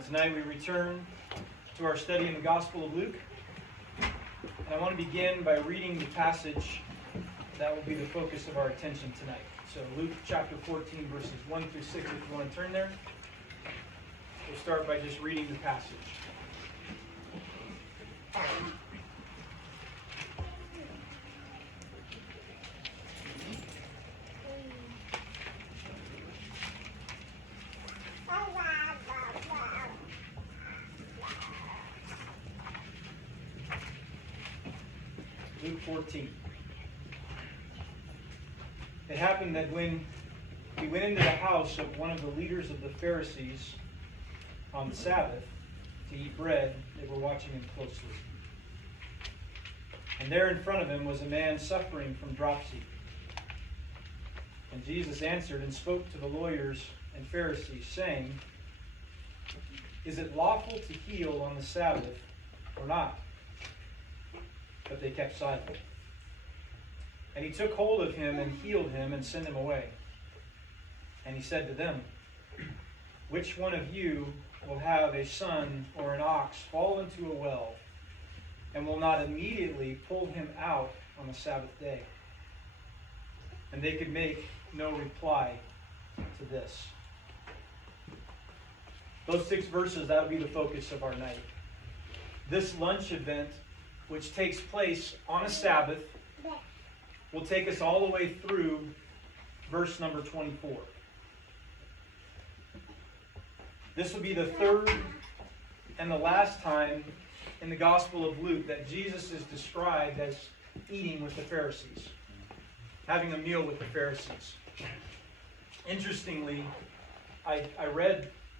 Well, tonight we return to our study in the Gospel of Luke. And I want to begin by reading the passage that will be the focus of our attention tonight. So Luke chapter 14, verses 1 through 6, if you want to turn there. We'll start by just reading the passage. Luke 14. It happened that when he went into the house of one of the leaders of the Pharisees on the Sabbath to eat bread, they were watching him closely. And there in front of him was a man suffering from dropsy. And Jesus answered and spoke to the lawyers and Pharisees, saying, "Is it lawful to heal on the Sabbath or not?" But they kept silent. And he took hold of him and healed him and sent him away. And he said to them, "Which one of you will have a son or an ox fall into a well and will not immediately pull him out on the Sabbath day?" And they could make no reply to this. Those 6 verses, that'll be the focus of our night. This lunch event, which takes place on a Sabbath, will take us all the way through verse number 24. This will be the third and the last time in the Gospel of Luke that Jesus is described as eating with the Pharisees, having a meal with the Pharisees. Interestingly, I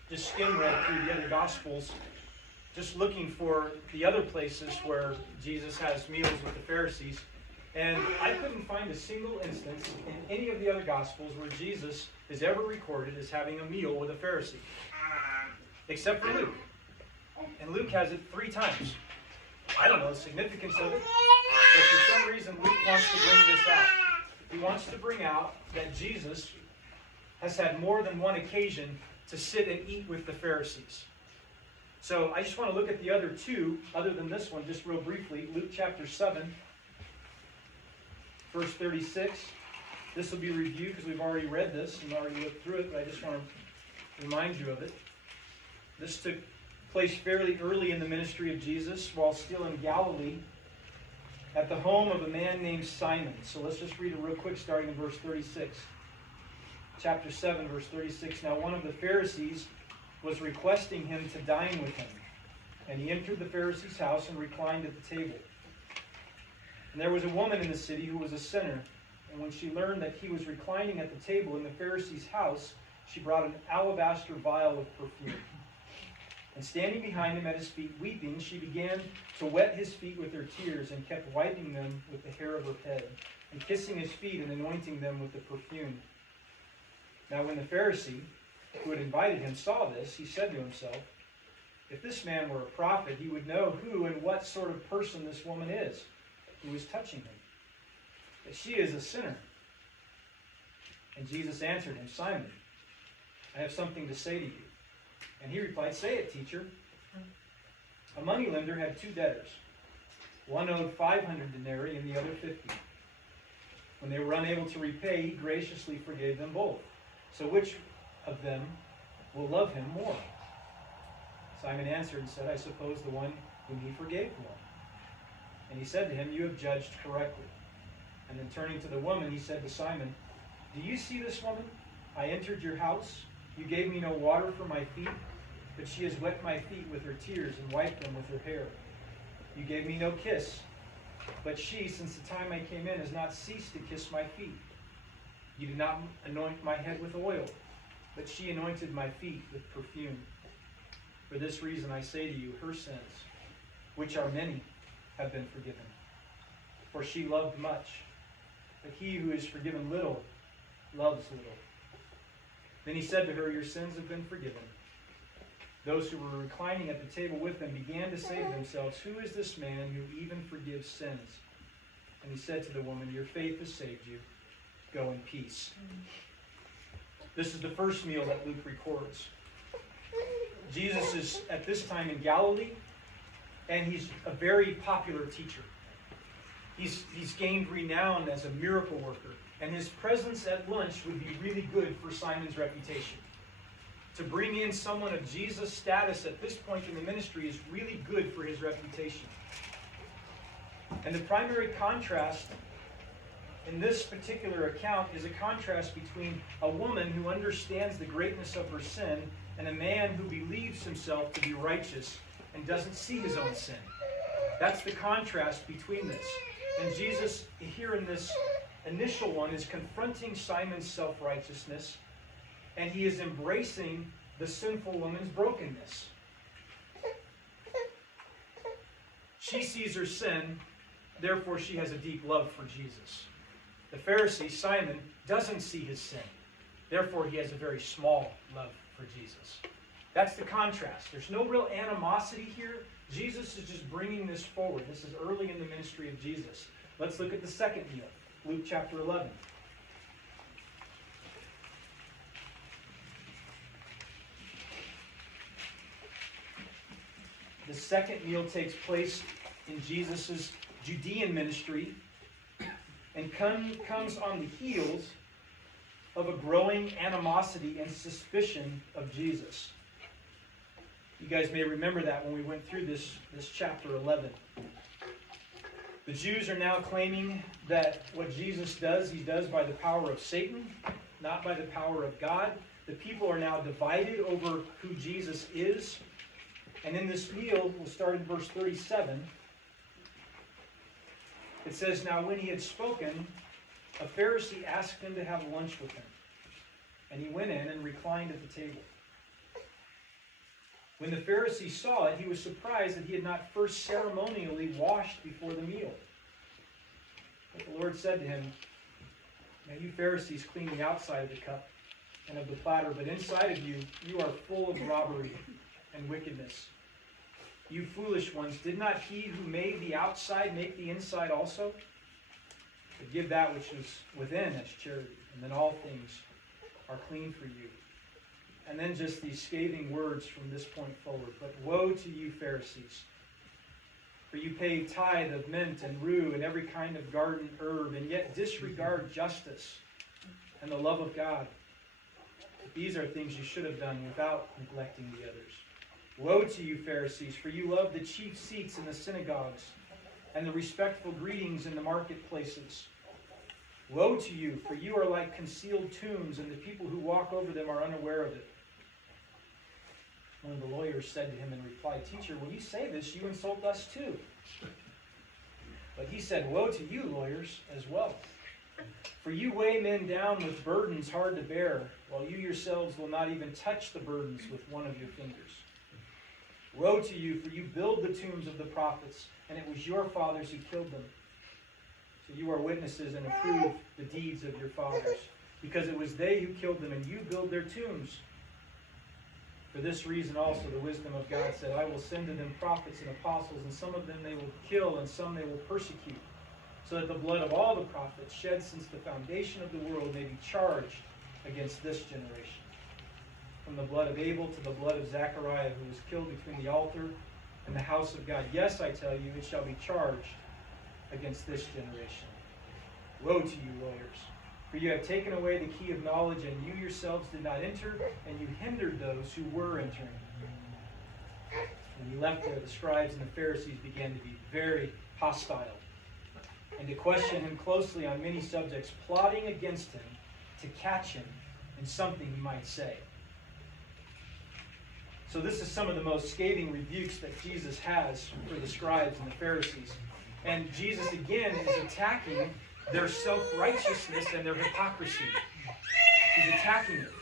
just skim-read through the other Gospels, just looking for the other places where Jesus has meals with the Pharisees. And I couldn't find a single instance in any of the other Gospels where Jesus is ever recorded as having a meal with a Pharisee. Except for Luke. And Luke has it 3 times. I don't know the significance of it, but for some reason Luke wants to bring this out. He wants to bring out that Jesus has had more than one occasion to sit and eat with the Pharisees. So I just want to look at the other 2, other than this one, just real briefly. Luke chapter 7, verse 36. This will be reviewed because we've already read this and already looked through it, but I just want to remind you of it. This took place fairly early in the ministry of Jesus while still in Galilee at the home of a man named Simon. So let's just read it real quick starting in verse 36. Chapter 7, verse 36. Now one of the Pharisees was requesting him to dine with him. And he entered the Pharisee's house and reclined at the table. And there was a woman in the city who was a sinner. And when she learned that he was reclining at the table in the Pharisee's house, she brought an alabaster vial of perfume. And standing behind him at his feet, weeping, she began to wet his feet with her tears and kept wiping them with the hair of her head, and kissing his feet and anointing them with the perfume. Now when the Pharisee who had invited him saw this, he said to himself, "If this man were a prophet, he would know who and what sort of person this woman is who is touching him, that she is a sinner." And Jesus answered him, "Simon, I have something to say to you." And he replied, "Say it, teacher." A moneylender had 2 debtors. One owed 500 denarii and the other 50. When they were unable to repay, he graciously forgave them both. So which of them will love him more? Simon answered and said, "I suppose the one whom he forgave more." And he said to him, "You have judged correctly." And then turning to the woman, he said to Simon, "Do you see this woman? I entered your house. You gave me no water for my feet, but she has wet my feet with her tears and wiped them with her hair. You gave me no kiss, but she, since the time I came in, has not ceased to kiss my feet. You did not anoint my head with oil, but she anointed my feet with perfume. For this reason I say to you, her sins, which are many, have been forgiven. For she loved much, but he who is forgiven little loves little." Then he said to her, "Your sins have been forgiven." Those who were reclining at the table with him began to say to themselves, "Who is this man who even forgives sins?" And he said to the woman, "Your faith has saved you. Go in peace." This is the first meal that Luke records. Jesus is at this time in Galilee, and he's a very popular teacher. He's gained renown as a miracle worker, and his presence at lunch would be really good for Simon's reputation. To bring in someone of Jesus' status at this point in the ministry is really good for his reputation. And the primary contrast in this particular account is a contrast between a woman who understands the greatness of her sin and a man who believes himself to be righteous and doesn't see his own sin. That's the contrast between this. And Jesus, here in this initial one, is confronting Simon's self-righteousness, and he is embracing the sinful woman's brokenness. She sees her sin, therefore she has a deep love for Jesus. The Pharisee, Simon, doesn't see his sin, therefore he has a very small love for Jesus. That's the contrast. There's no real animosity here. Jesus is just bringing this forward. This is early in the ministry of Jesus. Let's look at the second meal, Luke chapter 11. The second meal takes place in Jesus' Judean ministry and comes on the heels of a growing animosity and suspicion of Jesus. You guys may remember that when we went through this chapter 11. The Jews are now claiming that what Jesus does, he does by the power of Satan, not by the power of God. The people are now divided over who Jesus is. And in this meal, we'll start in verse 37. It says, "Now when he had spoken, a Pharisee asked him to have lunch with him. And he went in and reclined at the table. When the Pharisee saw it, he was surprised that he had not first ceremonially washed before the meal. But the Lord said to him, 'Now you Pharisees clean the outside of the cup and of the platter, but inside of you, you are full of robbery and wickedness. You foolish ones, did not he who made the outside make the inside also? But give that which is within as charity, and then all things are clean for you.'" And then just these scathing words from this point forward. "But woe to you, Pharisees, for you pay tithe of mint and rue and every kind of garden herb, and yet disregard justice and the love of God. But these are things you should have done without neglecting the others. Woe to you, Pharisees, for you love the chief seats in the synagogues and the respectful greetings in the marketplaces. Woe to you, for you are like concealed tombs, and the people who walk over them are unaware of it." One of the lawyers said to him in reply, "Teacher, when you say this, you insult us too." But he said, "Woe to you, lawyers, as well. For you weigh men down with burdens hard to bear, while you yourselves will not even touch the burdens with one of your fingers. Woe to you, for you build the tombs of the prophets, and it was your fathers who killed them. So you are witnesses and approve the deeds of your fathers, because it was they who killed them, and you build their tombs. For this reason also the wisdom of God said, I will send to them prophets and apostles, and some of them they will kill, and some they will persecute, so that the blood of all the prophets shed since the foundation of the world may be charged against this generation. From the blood of Abel to the blood of Zechariah, who was killed between the altar and the house of God. Yes, I tell you, it shall be charged against this generation. Woe to you, lawyers! For you have taken away the key of knowledge, and you yourselves did not enter, and you hindered those who were entering. When he left there, the scribes and the Pharisees began to be very hostile and to question him closely on many subjects, plotting against him to catch him in something he might say. So this is some of the most scathing rebukes that Jesus has for the scribes and the Pharisees. And Jesus, again, is attacking their self-righteousness and their hypocrisy. He's attacking it.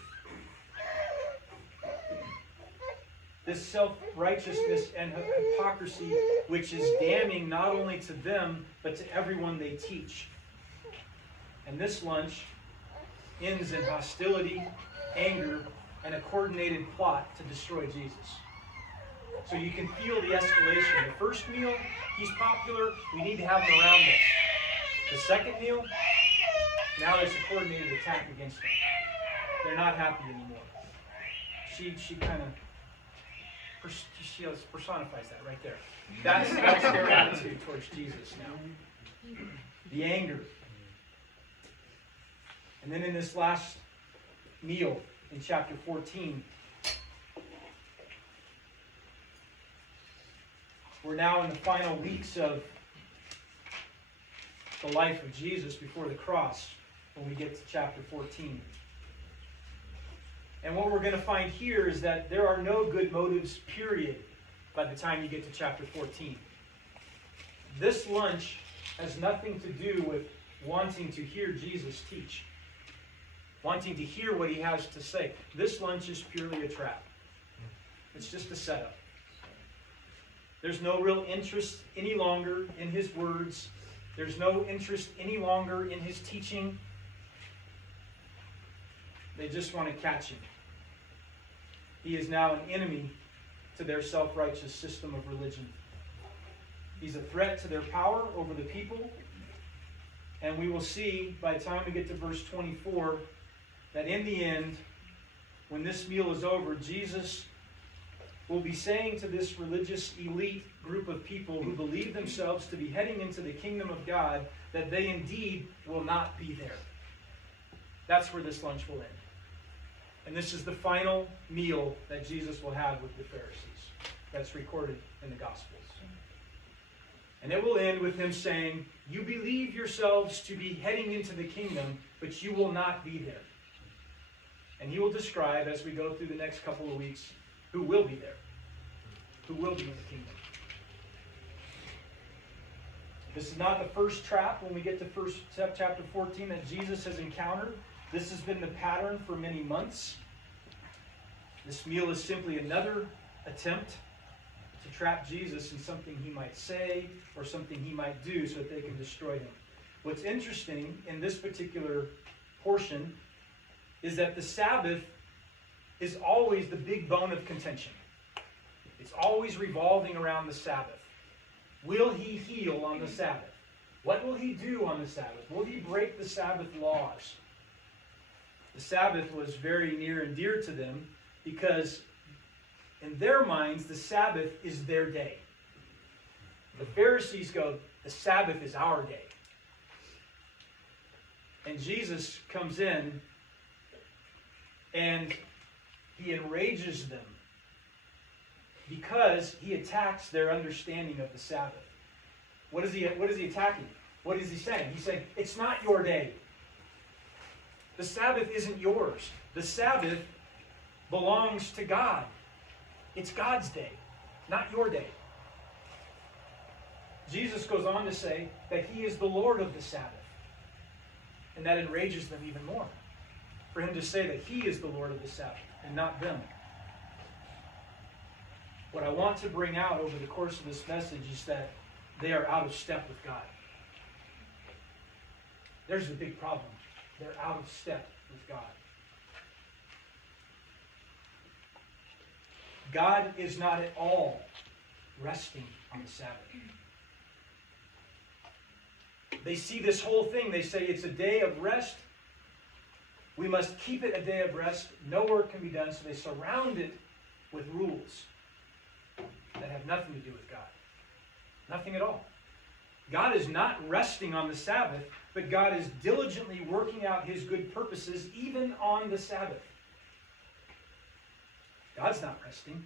This self-righteousness and hypocrisy, which is damning not only to them, but to everyone they teach. And this lunch ends in hostility, anger, and a coordinated plot to destroy Jesus. So you can feel the escalation. The first meal, he's popular, we need to have him around us. The second meal, now there's a coordinated attack against him. They're not happy anymore. She kind of She personifies that right there. That's their attitude towards Jesus now. The anger. And then in this last meal in chapter 14, we're now in the final weeks of the life of Jesus before the cross when we get to chapter 14. And what we're going to find here is that there are no good motives, period, by the time you get to chapter 14. This lunch has nothing to do with wanting to hear Jesus teach, wanting to hear what he has to say. This lunch is purely a trap. It's just a setup. There's no real interest any longer in his words. There's no interest any longer in his teaching. They just want to catch him. He is now an enemy to their self-righteous system of religion. He's a threat to their power over the people. And we will see by the time we get to verse 24 that in the end, when this meal is over, Jesus will be saying to this religious elite group of people who believe themselves to be heading into the kingdom of God that they indeed will not be there. That's where this lunch will end. And this is the final meal that Jesus will have with the Pharisees. That's recorded in the Gospels. And it will end with him saying, you believe yourselves to be heading into the kingdom, but you will not be there. And he will describe, as we go through the next couple of weeks, who will be there, who will be in the kingdom. This is not the first trap when we get to chapter 14 that Jesus has encountered. This has been the pattern for many months. This meal is simply another attempt to trap Jesus in something he might say or something he might do so that they can destroy him. What's interesting in this particular portion is that the Sabbath is always the big bone of contention. It's always revolving around the Sabbath. Will he heal on the Sabbath? What will he do on the Sabbath? Will he break the Sabbath laws? The Sabbath was very near and dear to them because in their minds, the Sabbath is their day. The Pharisees go, the Sabbath is our day. And Jesus comes in and he enrages them because he attacks their understanding of the Sabbath. What is he attacking? What is he saying? He's saying, it's not your day. The Sabbath isn't yours. The Sabbath belongs to God. It's God's day, not your day. Jesus goes on to say that he is the Lord of the Sabbath. And that enrages them even more. For him to say that he is the Lord of the Sabbath and not them. What I want to bring out over the course of this message is that they are out of step with God. There's the big problem. They're out of step with God. God is not at all resting on the Sabbath. They see this whole thing. They say it's a day of rest. We must keep it a day of rest. No work can be done. So they surround it with rules that have nothing to do with God. Nothing at all. God is not resting on the Sabbath, but God is diligently working out his good purposes even on the Sabbath. God's not resting.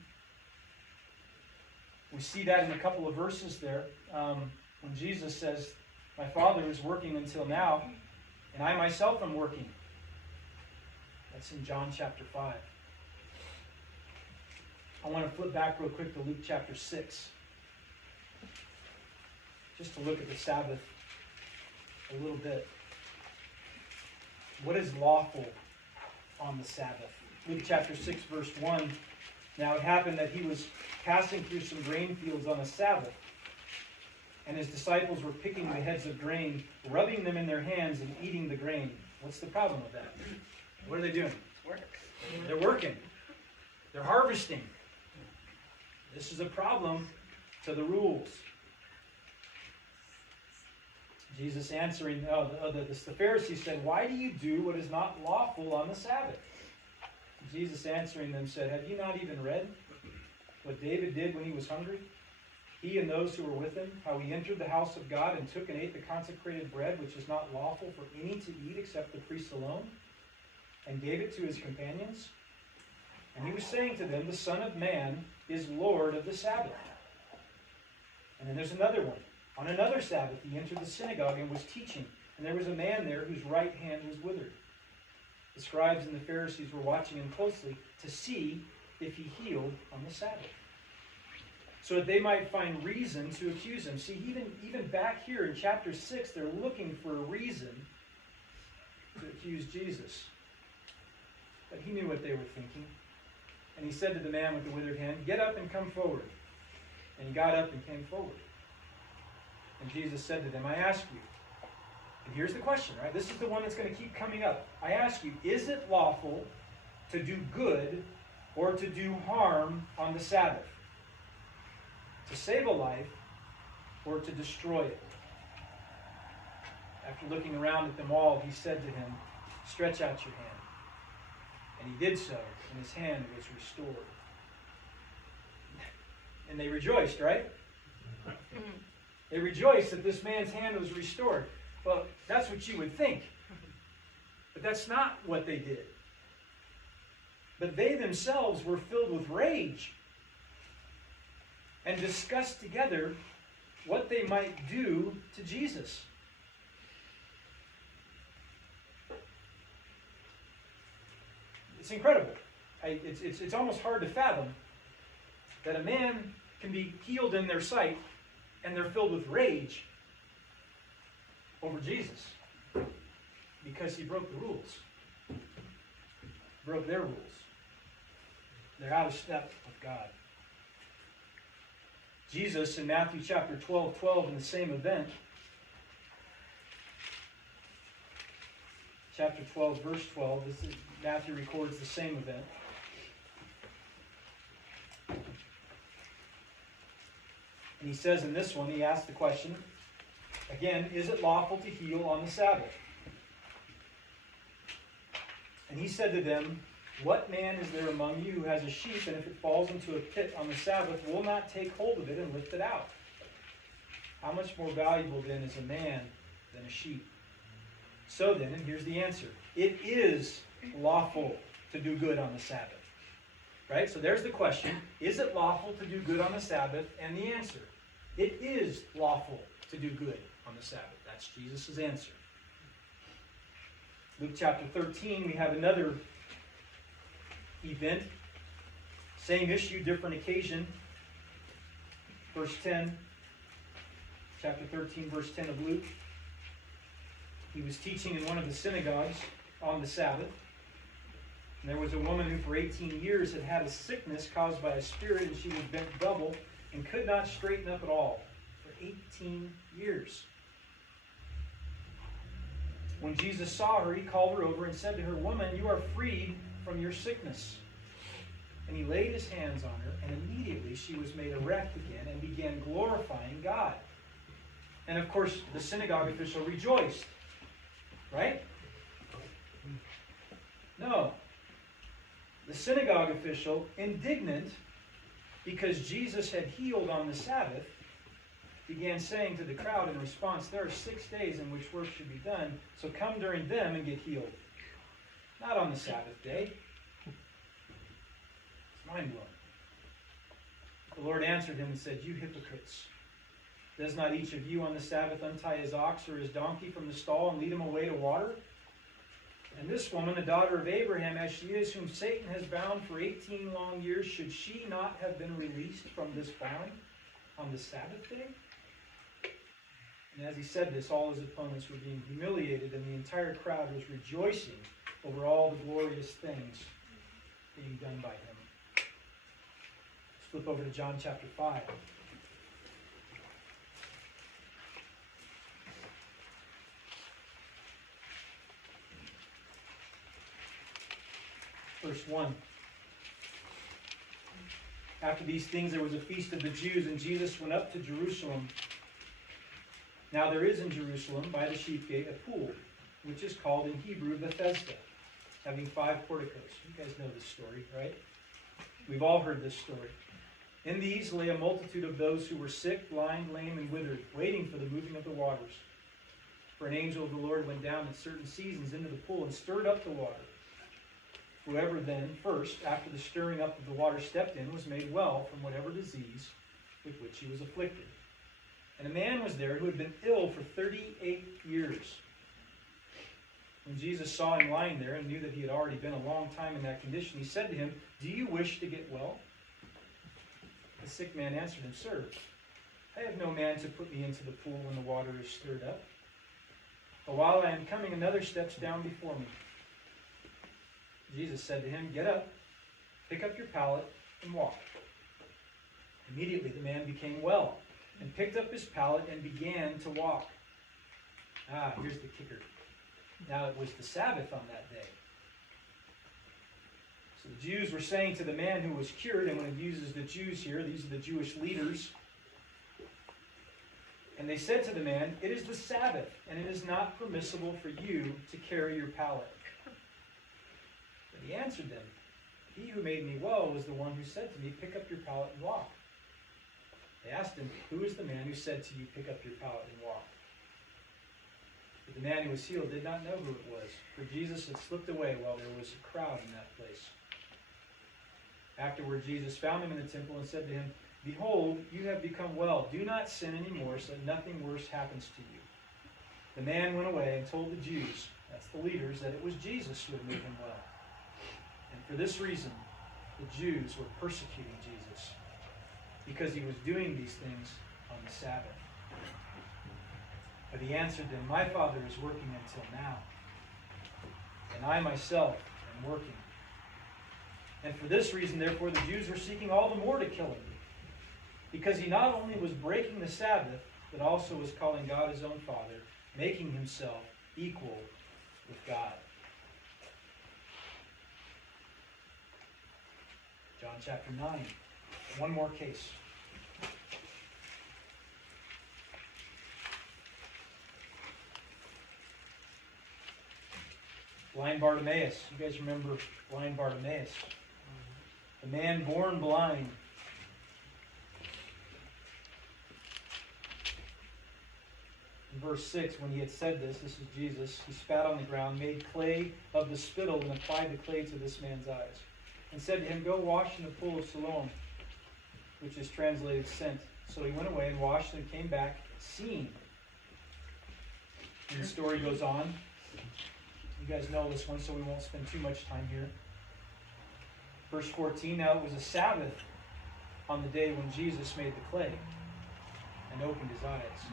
We see that in a couple of verses there. When Jesus says, my Father is working until now, and I myself am working. That's in John chapter 5. I want to flip back real quick to Luke chapter 6. Just to look at the Sabbath a little bit. What is lawful on the Sabbath? Luke chapter 6, verse 1. Now it happened that he was passing through some grain fields on a Sabbath, and his disciples were picking the heads of grain, rubbing them in their hands and eating the grain. What's the problem with that? What are they doing? They're working. They're harvesting. This is a problem to the rules. Jesus answering, the Pharisees said, why do you do what is not lawful on the Sabbath? Jesus answering them said, have you not even read what David did when he was hungry? He and those who were with him, how he entered the house of God and took and ate the consecrated bread, which is not lawful for any to eat except the priests alone, and gave it to his companions. And he was saying to them, the Son of Man is Lord of the Sabbath. And then there's another one. On another Sabbath, he entered the synagogue and was teaching, and there was a man there whose right hand was withered. The scribes and the Pharisees were watching him closely to see if he healed on the Sabbath, so that they might find reason to accuse him. See, even back here in chapter 6, they're looking for a reason to accuse Jesus. But he knew what they were thinking. And he said to the man with the withered hand, "Get up and come forward." And he got up and came forward. And Jesus said to them, "I ask you," and here's the question, right? This is the one that's going to keep coming up. "I ask you, is it lawful to do good or to do harm on the Sabbath? To save a life or to destroy it?" After looking around at them all, he said to him, "Stretch out your hand." And he did so, and his hand was restored. And they rejoiced, right? They rejoiced that this man's hand was restored. Well, that's what you would think. But that's not what they did. But they themselves were filled with rage and discussed together what they might do to Jesus. It's incredible. It's almost hard to fathom that a man can be healed in their sight and they're filled with rage over Jesus because he broke the rules. Broke their rules. They're out of step with God. Jesus in Matthew chapter 12, in the same event, chapter 12, verse 12, Matthew records the same event. And he says in this one, he asks the question, again, is it lawful to heal on the Sabbath? And he said to them, what man is there among you who has a sheep, and if it falls into a pit on the Sabbath, will not take hold of it and lift it out? How much more valuable then is a man than a sheep? So then, and here's the answer, it is lawful to do good on the Sabbath. Right? So there's the question, is it lawful to do good on the Sabbath? And the answer, it is lawful to do good on the Sabbath. That's Jesus' answer. Luke chapter 13, we have another event. Same issue, different occasion. Verse 10, chapter 13, verse 10 of Luke. He was teaching in one of the synagogues on the Sabbath. And there was a woman who for 18 years had had a sickness caused by a spirit, and she was bent double and could not straighten up at all for 18 years. When Jesus saw her, he called her over and said to her, "Woman, you are freed from your sickness." And he laid his hands on her, and immediately she was made erect again and began glorifying God. And of course, the synagogue official rejoiced. Right? No. The synagogue official, indignant because Jesus had healed on the Sabbath, began saying to the crowd in response, there are 6 days in which work should be done, so come during them and get healed. Not on the Sabbath day. It's mind-blowing. The Lord answered him and said, "You hypocrites, does not each of you on the Sabbath untie his ox or his donkey from the stall and lead him away to water? And this woman, the daughter of Abraham, as she is, whom Satan has bound for 18 long years, should she not have been released from this bound on the Sabbath day?" And as he said this, all his opponents were being humiliated, and the entire crowd was rejoicing over all the glorious things being done by him. Let's flip over to John chapter 5. Verse 1. After these things there was a feast of the Jews, and Jesus went up to Jerusalem. Now there is in Jerusalem, by the sheep gate, a pool, which is called in Hebrew Bethesda, having 5 porticos. You guys know this story, right? We've all heard this story. In these lay a multitude of those who were sick, blind, lame, and withered, waiting for the moving of the waters. For an angel of the Lord went down at certain seasons into the pool and stirred up the water. Whoever then first, after the stirring up of the water, stepped in was made well from whatever disease with which he was afflicted. And a man was there who had been ill for 38 years. When Jesus saw him lying there and knew that he had already been a long time in that condition, he said to him, "Do you wish to get well?" The sick man answered him, "Sir, I have no man to put me into the pool when the water is stirred up. But while I am coming, another steps down before me." Jesus said to him, "Get up, pick up your pallet, and walk." Immediately the man became well, and picked up his pallet and began to walk. Here's the kicker. Now it was the Sabbath on that day. So the Jews were saying to the man who was cured, and when it uses the Jews here, these are the Jewish leaders, and they said to the man, "It is the Sabbath, and it is not permissible for you to carry your pallet." But he answered them, "He who made me well was the one who said to me, 'Pick up your pallet and walk.'" They asked him, "Who is the man who said to you, 'Pick up your pallet and walk'?" But the man who was healed did not know who it was, for Jesus had slipped away while there was a crowd in that place. Afterward, Jesus found him in the temple and said to him, "Behold, you have become well. Do not sin anymore, so that nothing worse happens to you." The man went away and told the Jews, that's the leaders, that it was Jesus who had made him well. And for this reason, the Jews were persecuting Jesus, because he was doing these things on the Sabbath. But he answered them, "My Father is working until now, and I myself am working." And for this reason, therefore, the Jews were seeking all the more to kill him, because he not only was breaking the Sabbath, but also was calling God his own Father, making himself equal with God. John chapter 9. One more case. Blind Bartimaeus. You guys remember blind Bartimaeus? The man born blind. In verse 6, when he had said this is Jesus, he spat on the ground, made clay of the spittle, and applied the clay to this man's eyes, and said to him, "Go wash in the pool of Siloam," which is translated sent. So he went away and washed and came back seeing. And the story goes on. You guys know this one, so we won't spend too much time here. Verse 14, now it was a Sabbath on the day when Jesus made the clay and opened his eyes.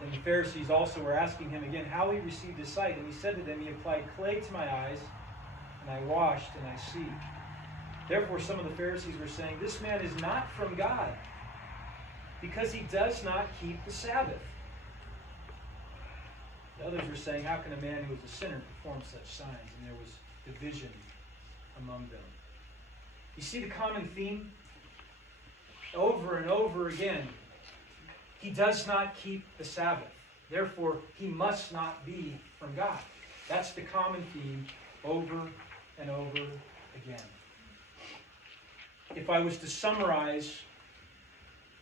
And the Pharisees also were asking him again how he received his sight. And he said to them, "He applied clay to my eyes, and I washed, and I see." Therefore some of the Pharisees were saying, "This man is not from God, because he does not keep the Sabbath." The others were saying, "How can a man who is a sinner perform such signs?" And there was division among them. You see the common theme? Over and over again. He does not keep the Sabbath. Therefore, he must not be from God. That's the common theme over and over again. If I was to summarize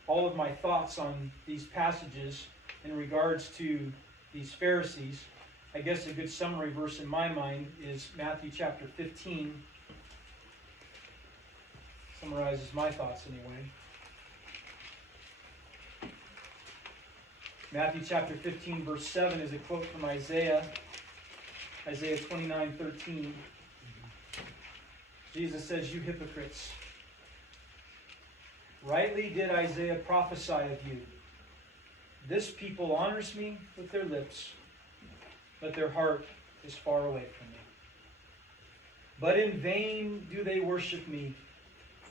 all of my thoughts on these passages in regards to these Pharisees, I guess a good summary verse in my mind is Matthew chapter 15. Summarizes my thoughts anyway. Matthew chapter 15 verse 7 is a quote from Isaiah 29:13. Jesus says, "You hypocrites, rightly did Isaiah prophesy of you. This people honors me with their lips, but their heart is far away from me. But in vain do they worship me,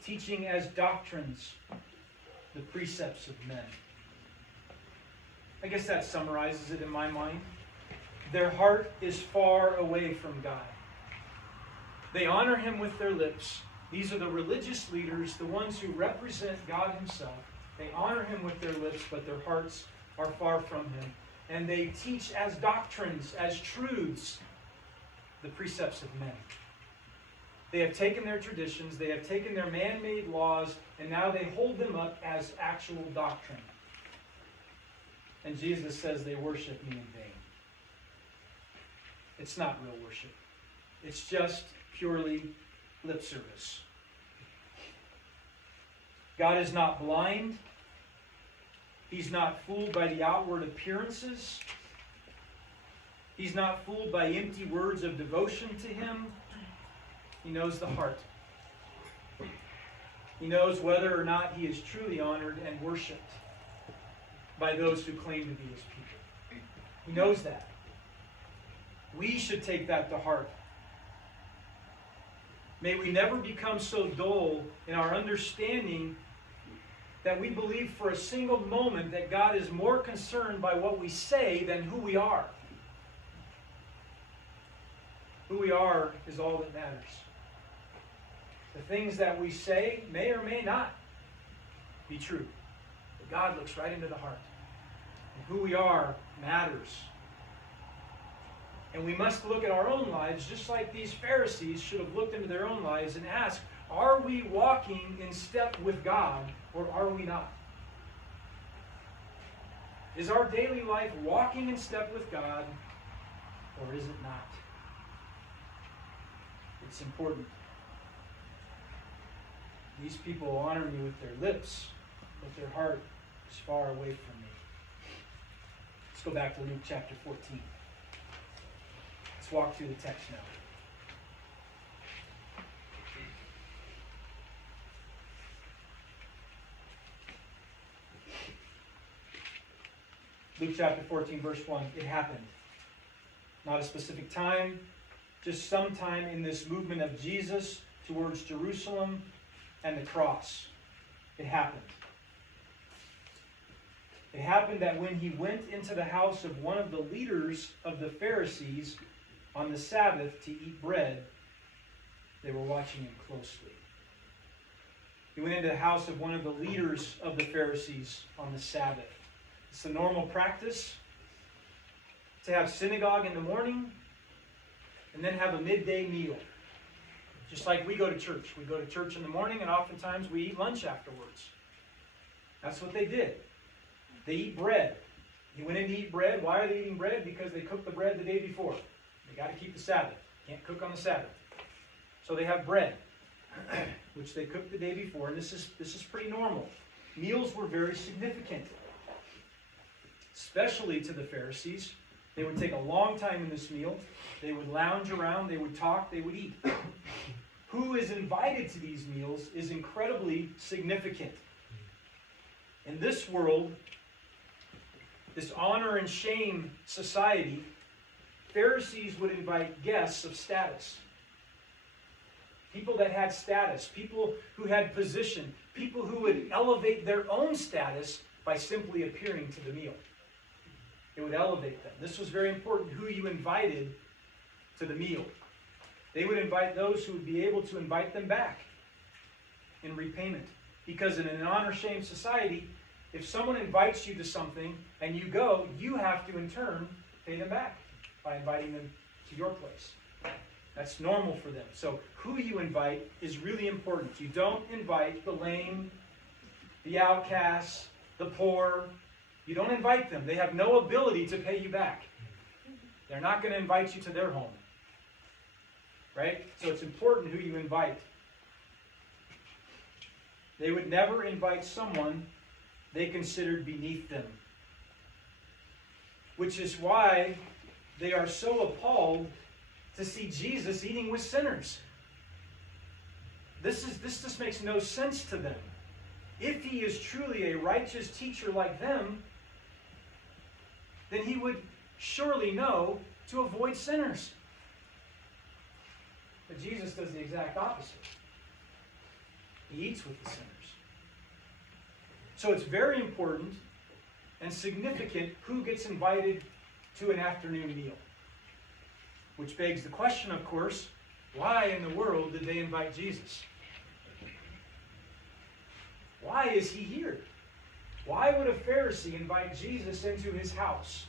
teaching as doctrines the precepts of men." I guess that summarizes it in my mind. Their heart is far away from God. They honor him with their lips. These are the religious leaders, the ones who represent God himself. They honor him with their lips, but their hearts are far from him. And they teach as doctrines, as truths, the precepts of men. They have taken their traditions, they have taken their man-made laws, and now they hold them up as actual doctrine. And Jesus says they worship me in vain. It's not real worship. It's just purely lip service. God is not blind. He's not fooled by the outward appearances. He's not fooled by empty words of devotion to Him. He knows the heart. He knows whether or not He is truly honored and worshipped by those who claim to be His people. He knows that. We should take that to heart. May we never become so dull in our understanding that we believe for a single moment that God is more concerned by what we say than who we are. Who we are is all that matters. The things that we say may or may not be true. But God looks right into the heart. And who we are matters. And we must look at our own lives just like these Pharisees should have looked into their own lives and asked, are we walking in step with God or are we not? Is our daily life walking in step with God or is it not? It's important. These people honor me with their lips, but their heart is far away from me. Let's go back to Luke chapter 14. Let's walk through the text now. Luke chapter 14, verse 1. It happened. Not a specific time, just sometime in this movement of Jesus towards Jerusalem and the cross. It happened. It happened that when he went into the house of one of the leaders of the Pharisees on the Sabbath to eat bread, they were watching him closely. He went into the house of one of the leaders of the Pharisees on the Sabbath. It's the normal practice to have synagogue in the morning and then have a midday meal. Just like we go to church. We go to church in the morning and oftentimes we eat lunch afterwards. That's what they did. They eat bread. He went in to eat bread. Why are they eating bread? Because they cooked the bread the day before. They got to keep the Sabbath. Can't cook on the Sabbath. So they have bread, which they cooked the day before. And this is pretty normal. Meals were very significant, especially to the Pharisees. They would take a long time in this meal. They would lounge around. They would talk. They would eat. Who is invited to these meals is incredibly significant. In this world, this honor and shame society, Pharisees would invite guests of status. People that had status, people who had position, people who would elevate their own status by simply appearing to the meal. It would elevate them. This was very important, who you invited to the meal. They would invite those who would be able to invite them back in repayment. Because in an honor-shame society, if someone invites you to something and you go, you have to in turn pay them back by inviting them to your place. That's normal for them. So who you invite is really important. You don't invite the lame, the outcasts, the poor. You don't invite them. They have no ability to pay you back. They're not going to invite you to their home. Right? So it's important who you invite. They would never invite someone they considered beneath them. Which is why they are so appalled to see Jesus eating with sinners. This just makes no sense to them. If he is truly a righteous teacher like them, then he would surely know to avoid sinners. But Jesus does the exact opposite. He eats with the sinners. So it's very important and significant who gets invited to an afternoon meal. Which begs the question, of course, why in the world did they invite Jesus? Why is he here? Why would a Pharisee invite Jesus into his house?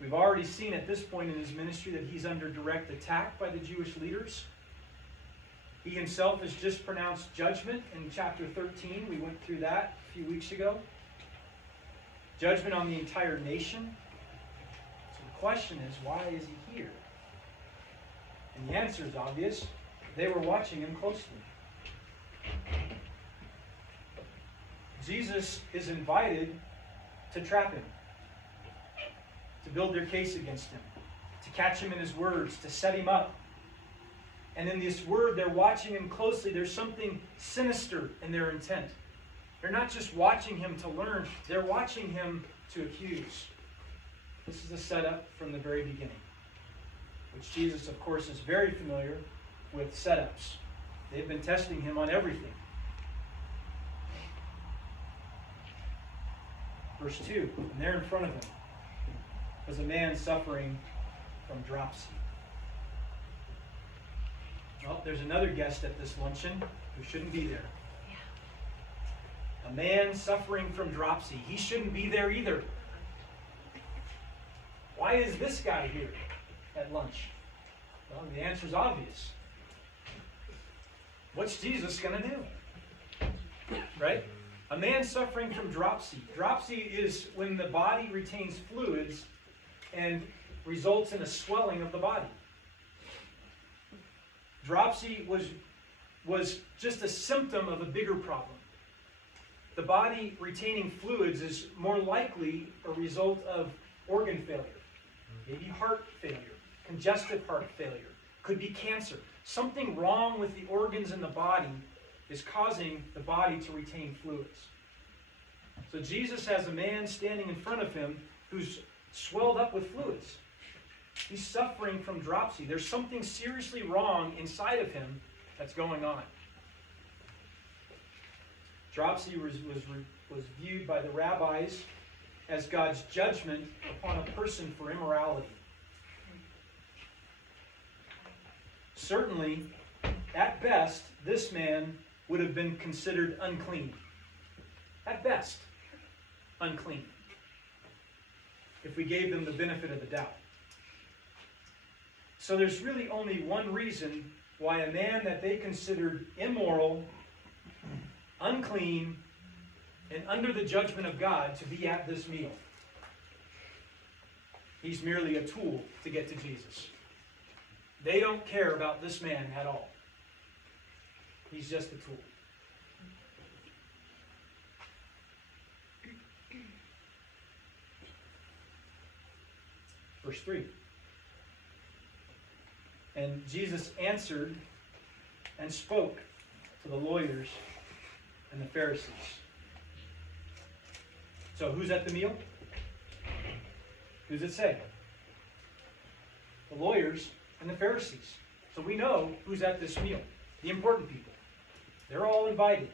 We've already seen at this point in his ministry that he's under direct attack by the Jewish leaders. He himself has just pronounced judgment in chapter 13. We went through that a few weeks ago. Judgment on the entire nation. So the question is, why is he here? And the answer is obvious. They were watching him closely. Jesus is invited to trap him, to build their case against him, to catch him in his words, to set him up. And in this word, they're watching him closely. There's something sinister in their intent. They're not just watching him to learn, they're watching him to accuse. This is a setup from the very beginning, which Jesus, of course, is very familiar with setups. They've been testing him on everything. Verse 2, and there in front of him was a man suffering from dropsy. Well, there's another guest at this luncheon who shouldn't be there. A man suffering from dropsy. He shouldn't be there either. Why is this guy here at lunch? Well, the answer is obvious. What's Jesus going to do? Right? A man suffering from dropsy. Dropsy is when the body retains fluids and results in a swelling of the body. Dropsy was just a symptom of a bigger problem. The body retaining fluids is more likely a result of organ failure, maybe heart failure, congestive heart failure, could be cancer. Something wrong with the organs in the body is causing the body to retain fluids. So Jesus has a man standing in front of him who's swelled up with fluids. He's suffering from dropsy. There's something seriously wrong inside of him that's going on. Dropsy was viewed by the rabbis as God's judgment upon a person for immorality. Certainly, at best, this man would have been considered unclean. At best, unclean. If we gave them the benefit of the doubt. So there's really only one reason why a man that they considered immoral, unclean, and under the judgment of God to be at this meal. He's merely a tool to get to Jesus. They don't care about this man at all. He's just a tool. Verse 3. And Jesus answered and spoke to the lawyers and the Pharisees. So who's at the meal? Who does it say? The lawyers and the Pharisees. So we know who's at this meal. The important people. They're all invited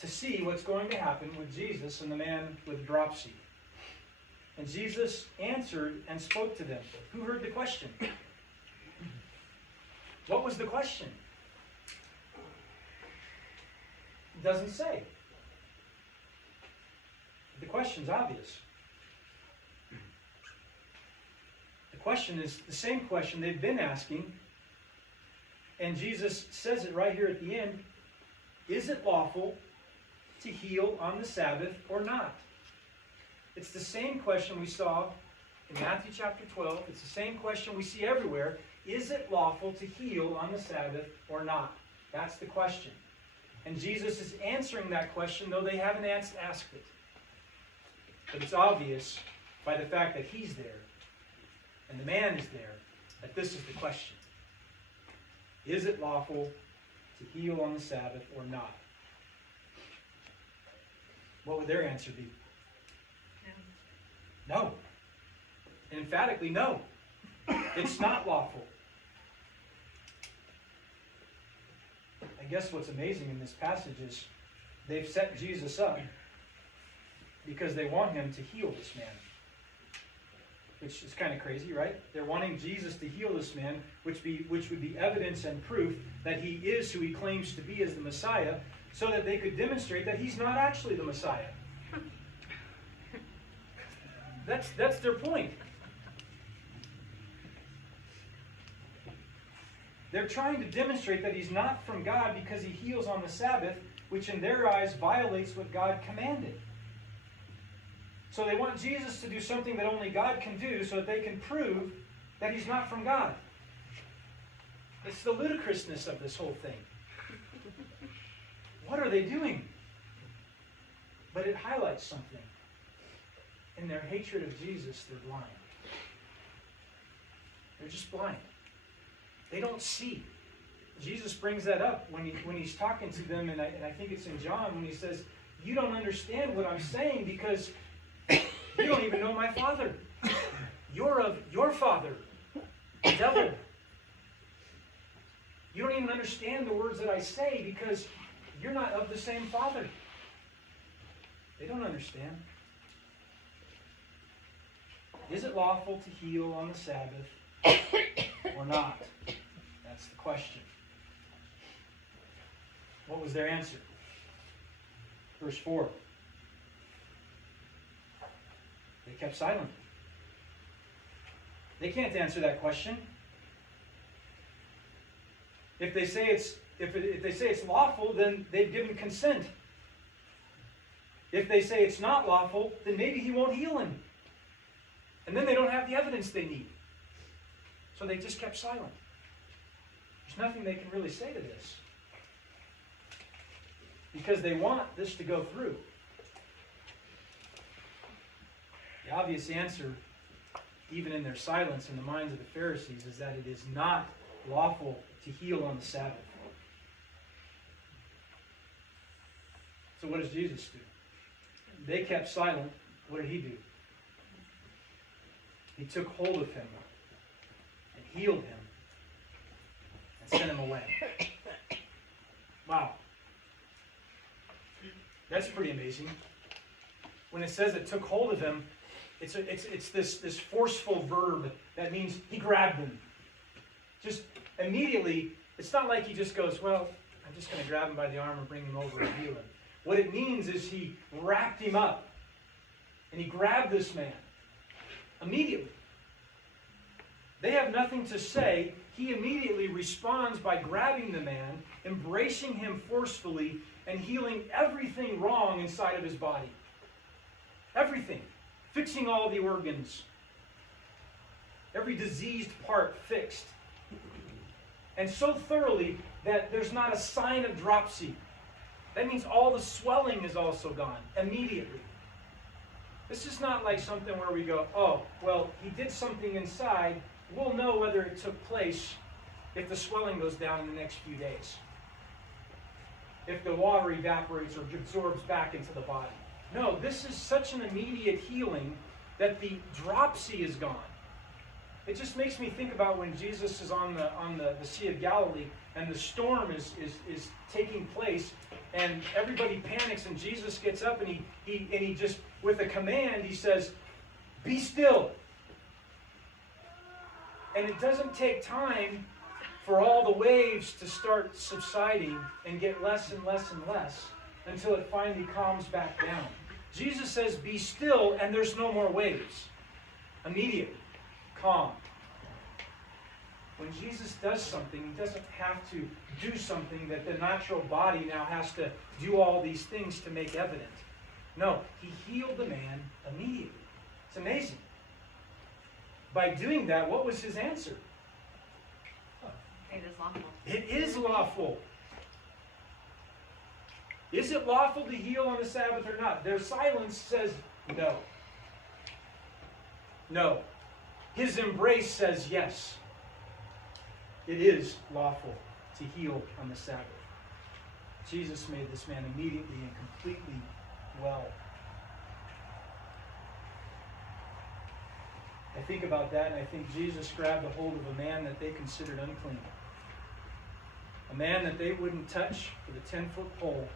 to see what's going to happen with Jesus and the man with dropsy. And Jesus answered and spoke to them. Who heard the question? What was the question? It doesn't say. The question's obvious. The question is the same question they've been asking. And Jesus says it right here at the end. Is it lawful to heal on the Sabbath or not? It's the same question we saw in Matthew chapter 12. It's the same question we see everywhere. Is it lawful to heal on the Sabbath or not? That's the question. And Jesus is answering that question, though they haven't asked it. But it's obvious by the fact that he's there and the man is there that this is the question. Is it lawful to heal on the Sabbath or not? What would their answer be? No. And emphatically, no. It's not lawful. I guess what's amazing in this passage is they've set Jesus up because they want him to heal this man. Which is kind of crazy, right? They're wanting Jesus to heal this man, which would be evidence and proof that he is who he claims to be as the Messiah, so that they could demonstrate that he's not actually the Messiah. That's their point. They're trying to demonstrate that he's not from God because he heals on the Sabbath, which in their eyes violates what God commanded. So they want Jesus to do something that only God can do so that they can prove that he's not from God. It's the ludicrousness of this whole thing. What are they doing? But it highlights something. In their hatred of Jesus, they're blind. They're just blind. They don't see. Jesus brings that up when he's talking to them, and I think it's in John when he says, you don't understand what I'm saying because you don't even know my Father. You're of your father, the devil. You don't even understand the words that I say because you're not of the same Father. They don't understand. Is it lawful to heal on the Sabbath or not? That's the question. What was their answer? Verse 4. They kept silent. They can't answer that question. If they say it's lawful, then they've given consent. If they say it's not lawful, then maybe he won't heal him. And then they don't have the evidence they need. So they just kept silent. There's nothing they can really say to this. Because they want this to go through. The obvious answer, even in their silence in the minds of the Pharisees, is that it is not lawful to heal on the Sabbath. So what does Jesus do? They kept silent. What did he do? He took hold of him and healed him and sent him away. Wow. That's pretty amazing. When it says it took hold of him, it's this forceful verb that means he grabbed him. Just immediately, it's not like he just goes, well, I'm just going to grab him by the arm and bring him over and heal him. What it means is he wrapped him up and he grabbed this man immediately. They have nothing to say. He immediately responds by grabbing the man, embracing him forcefully, and healing everything wrong inside of his body. Everything. Fixing all the organs. Every diseased part fixed. And so thoroughly that there's not a sign of dropsy. That means all the swelling is also gone immediately. This is not like something where we go, oh, well, he did something inside. We'll know whether it took place if the swelling goes down in the next few days. If the water evaporates or absorbs back into the body. No, this is such an immediate healing that the dropsy is gone. It just makes me think about when Jesus is on the Sea of Galilee and the storm is taking place and everybody panics and Jesus gets up and he just, with a command, he says, be still. And it doesn't take time for all the waves to start subsiding and get less and less and less until it finally calms back down. Jesus says, be still, and there's no more waves. Immediately. Calm. When Jesus does something, he doesn't have to do something that the natural body now has to do all these things to make evident. No, he healed the man immediately. It's amazing. By doing that, what was his answer? It is lawful. It is lawful. Is it lawful to heal on the Sabbath or not? Their silence says no. No. His embrace says yes. It is lawful to heal on the Sabbath. Jesus made this man immediately and completely well. I think about that and I think Jesus grabbed a hold of a man that they considered unclean. A man that they wouldn't touch with a 10-foot pole.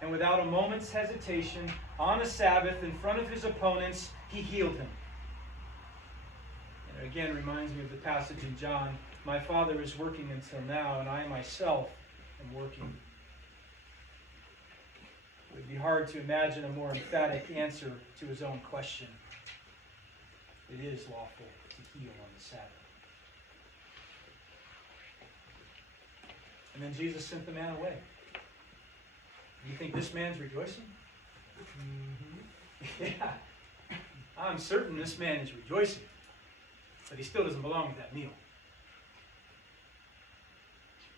And without a moment's hesitation, on a Sabbath, in front of his opponents, he healed him. And again, reminds me of the passage in John, my Father is working until now, and I myself am working. It would be hard to imagine a more emphatic answer to his own question. It is lawful to heal on the Sabbath. And then Jesus sent the man away. You think this man's rejoicing? Mm-hmm. Yeah. I'm certain this man is rejoicing. But he still doesn't belong to that meal.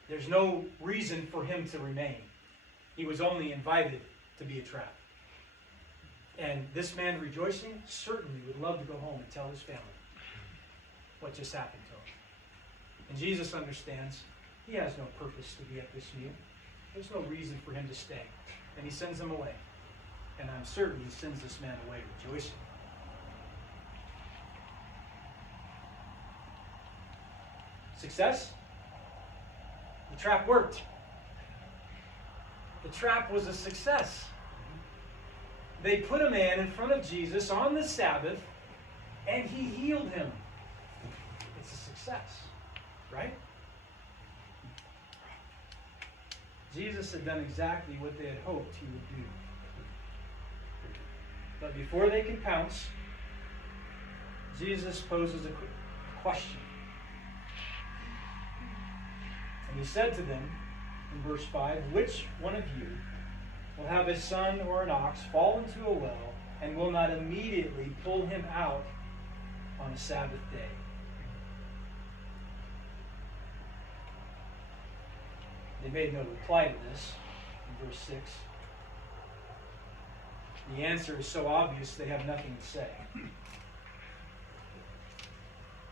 There's no reason for him to remain. He was only invited to be a trap. And this man rejoicing certainly would love to go home and tell his family what just happened to him. And Jesus understands he has no purpose to be at this meal. There's no reason for him to stay. And he sends him away. And I'm certain he sends this man away rejoicing. Success? The trap worked. The trap was a success. They put a man in front of Jesus on the Sabbath, and he healed him. It's a success, right? Jesus had done exactly what they had hoped he would do. But before they can pounce, Jesus poses a question. And he said to them in verse 5, "Which one of you will have a son or an ox fall into a well and will not immediately pull him out on a Sabbath day?" They made no reply to this in verse 6. The answer is so obvious they have nothing to say.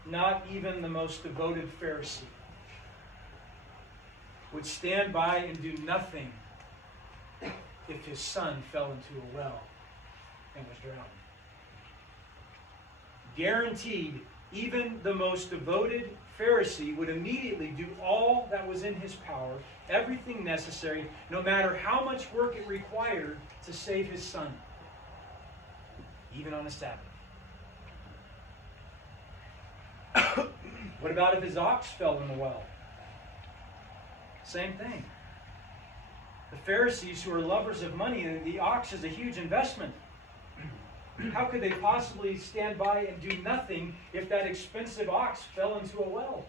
Not even the most devoted Pharisee would stand by and do nothing if his son fell into a well and was drowned. Guaranteed, even the most devoted Pharisee would immediately do all that was in his power, everything necessary, no matter how much work it required to save his son, even on a Sabbath. What about if his ox fell in the well? Same thing. The Pharisees, who are lovers of money, the ox is a huge investment. How could they possibly stand by and do nothing if that expensive ox fell into a well?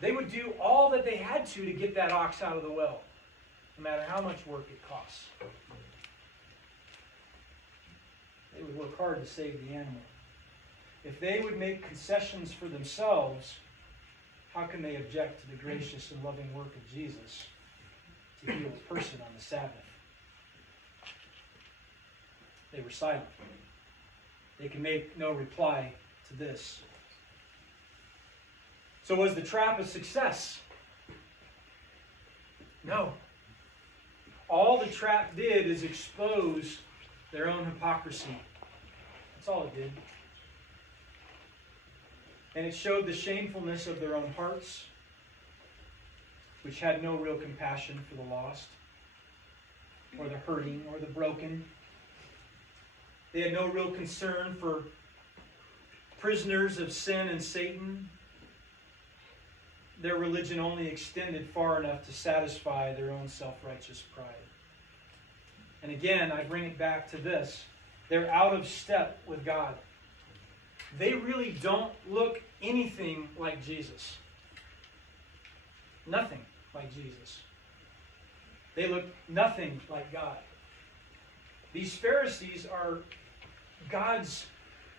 They would do all that they had to get that ox out of the well, no matter how much work it costs. They would work hard to save the animal. If they would make concessions for themselves, how can they object to the gracious and loving work of Jesus to heal a person on the Sabbath? They were silent. They can make no reply to this. So was the trap a success? No. All the trap did is expose their own hypocrisy. That's all it did. And it showed the shamefulness of their own hearts, which had no real compassion for the lost, or the hurting, or the broken. They had no real concern for prisoners of sin and Satan. Their religion only extended far enough to satisfy their own self-righteous pride. And again, I bring it back to this. They're out of step with God. They really don't look anything like Jesus. Nothing like Jesus. They look nothing like God. These Pharisees are God's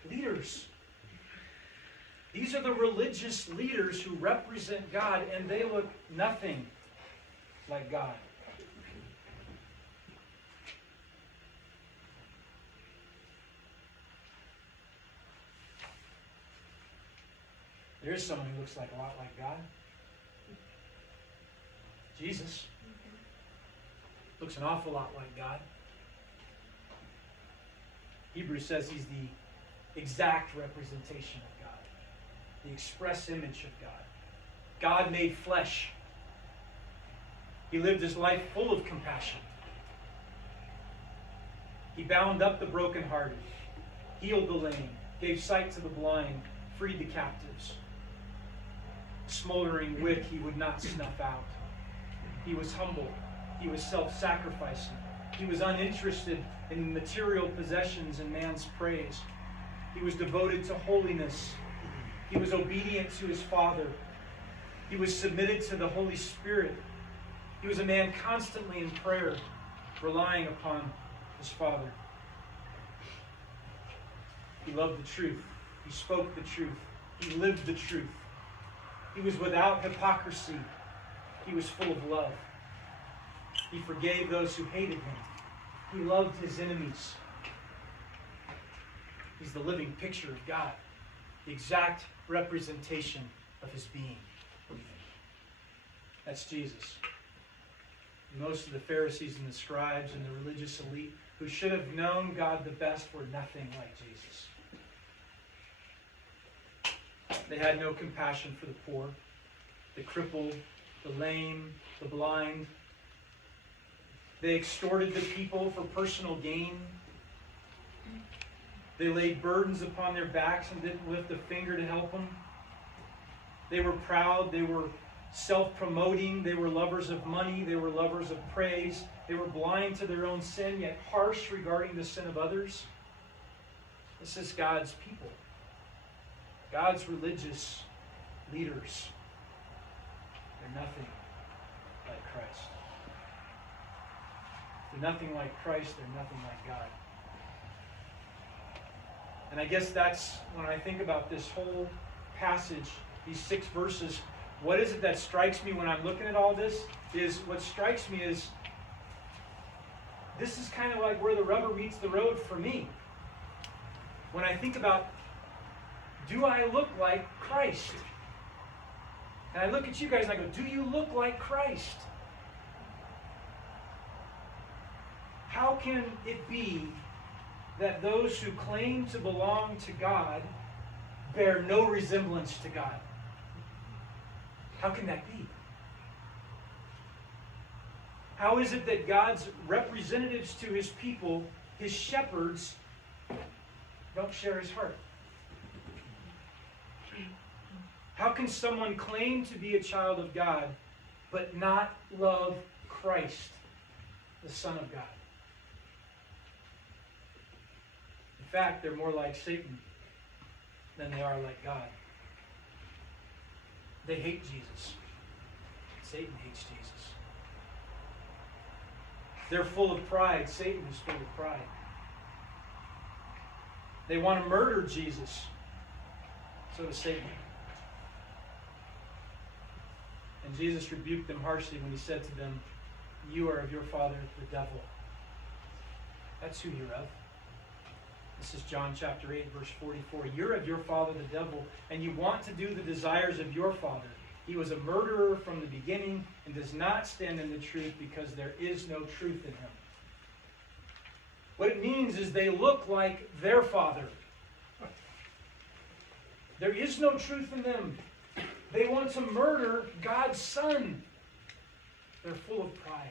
leaders. These are the religious leaders who represent God, and they look nothing like God. There is someone who looks like a lot like God. Jesus looks an awful lot like God. Hebrews says he's the exact representation of God, the express image of God. God made flesh. He lived his life full of compassion. He bound up the brokenhearted, healed the lame, gave sight to the blind, freed the captives. Smoldering wick he would not snuff out. He was humble. He was self-sacrificing. He was uninterested in material possessions and man's praise. He was devoted to holiness. He was obedient to his Father. He was submitted to the Holy Spirit. He was a man constantly in prayer, relying upon his Father. He loved the truth. He spoke the truth. He lived the truth. He was without hypocrisy. He was full of love. He forgave those who hated him. He loved his enemies. He's the living picture of God, the exact representation of his being. That's Jesus. Most of the Pharisees and the scribes and the religious elite who should have known God the best were nothing like Jesus. They had no compassion for the poor, the crippled, the lame, the blind. They extorted the people for personal gain. They laid burdens upon their backs and didn't lift a finger to help them. They were proud. They were self-promoting. They were lovers of money. They were lovers of praise. They were blind to their own sin, yet harsh regarding the sin of others. This is God's people. God's religious leaders. They're nothing like Christ. If they're nothing like Christ, they're nothing like God. And I guess that's when I think about this whole passage, these 6 verses, what is it that strikes me when I'm looking at all this? What strikes me is this is kind of like where the rubber meets the road for me. When I think about, do I look like Christ? And I look at you guys and I go, do you look like Christ? How can it be that those who claim to belong to God bear no resemblance to God? How can that be? How is it that God's representatives to his people, his shepherds, don't share his heart? How can someone claim to be a child of God but not love Christ, the Son of God? In fact, they're more like Satan than they are like God. They hate Jesus. Satan hates Jesus. They're full of pride. Satan is full of pride. They want to murder Jesus. So does Satan. And Jesus rebuked them harshly when he said to them, "You are of your father, the devil." That's who you're of. This is John chapter 8, verse 44. You're of your father, the devil, and you want to do the desires of your father. He was a murderer from the beginning and does not stand in the truth because there is no truth in him. What it means is they look like their father. There is no truth in them. They want to murder God's Son. They're full of pride.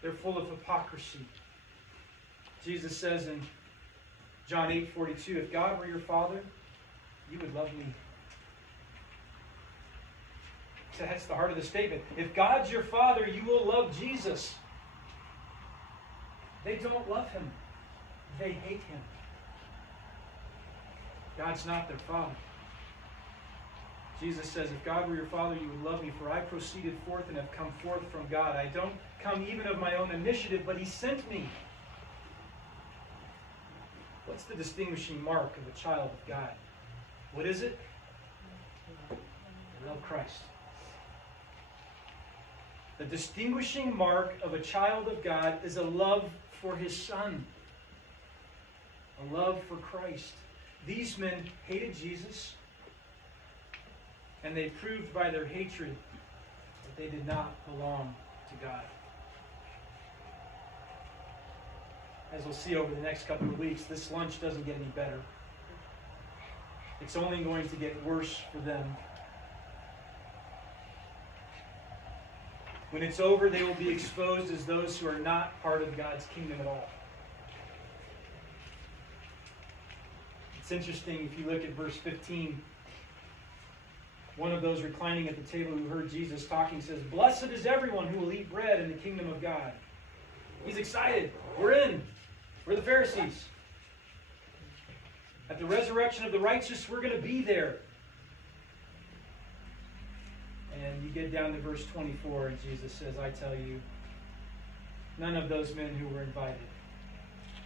They're full of hypocrisy. Jesus says in John 8:42, if God were your father, you would love me. So that's the heart of the statement. If God's your father, you will love Jesus. They don't love him. They hate him. God's not their father. Jesus says, if God were your father, you would love me, for I proceeded forth and have come forth from God. I don't come even of my own initiative, but he sent me. What's the distinguishing mark of a child of God? What is it? They love Christ. The distinguishing mark of a child of God is a love for his Son. A love for Christ. These men hated Jesus, and they proved by their hatred that they did not belong to God. As we'll see over the next couple of weeks, this lunch doesn't get any better. It's only going to get worse for them. When it's over, they will be exposed as those who are not part of God's kingdom at all. It's interesting if you look at verse 15. One of those reclining at the table who heard Jesus talking says, "Blessed is everyone who will eat bread in the kingdom of God." He's excited. We're in. We're the Pharisees. At the resurrection of the righteous, we're going to be there. And you get down to verse 24, and Jesus says, I tell you, none of those men who were invited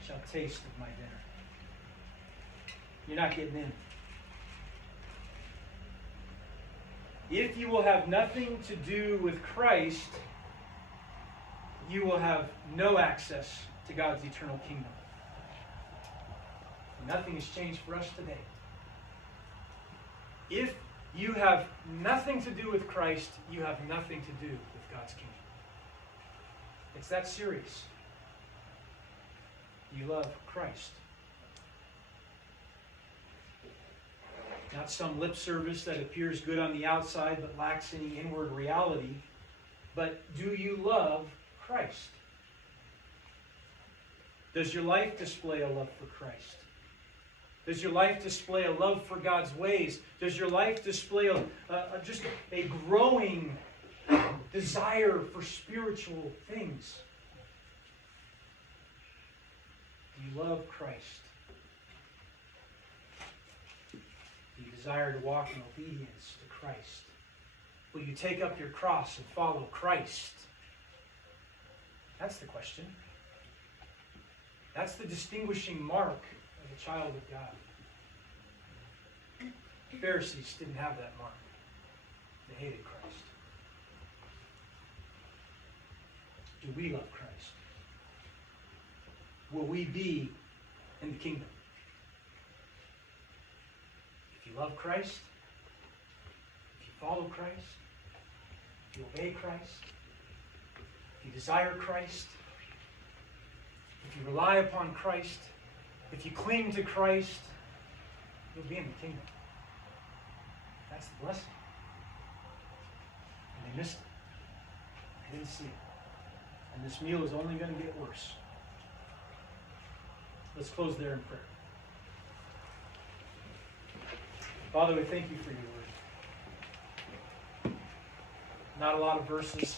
shall taste of my dinner. You're not getting in. If you will have nothing to do with Christ, you will have no access to God's eternal kingdom. Nothing has changed for us today. If you have nothing to do with Christ, you have nothing to do with God's kingdom. It's that serious. You love Christ. Not some lip service that appears good on the outside but lacks any inward reality. But do you love Christ? Does your life display a love for Christ? Does your life display a love for God's ways? Does your life display just a growing desire for spiritual things? Do you love Christ? Do you desire to walk in obedience to Christ? Will you take up your cross and follow Christ? That's the question. That's the distinguishing mark of a child of God. The Pharisees didn't have that mark. They hated Christ. Do we love Christ? Will we be in the kingdom? If you love Christ, if you follow Christ, if you obey Christ, if you desire Christ, if you rely upon Christ, if you cling to Christ, you'll be in the kingdom. That's the blessing. And they missed it. They didn't see it. And this meal is only going to get worse. Let's close there in prayer. Father, we thank you for your word. Not a lot of verses.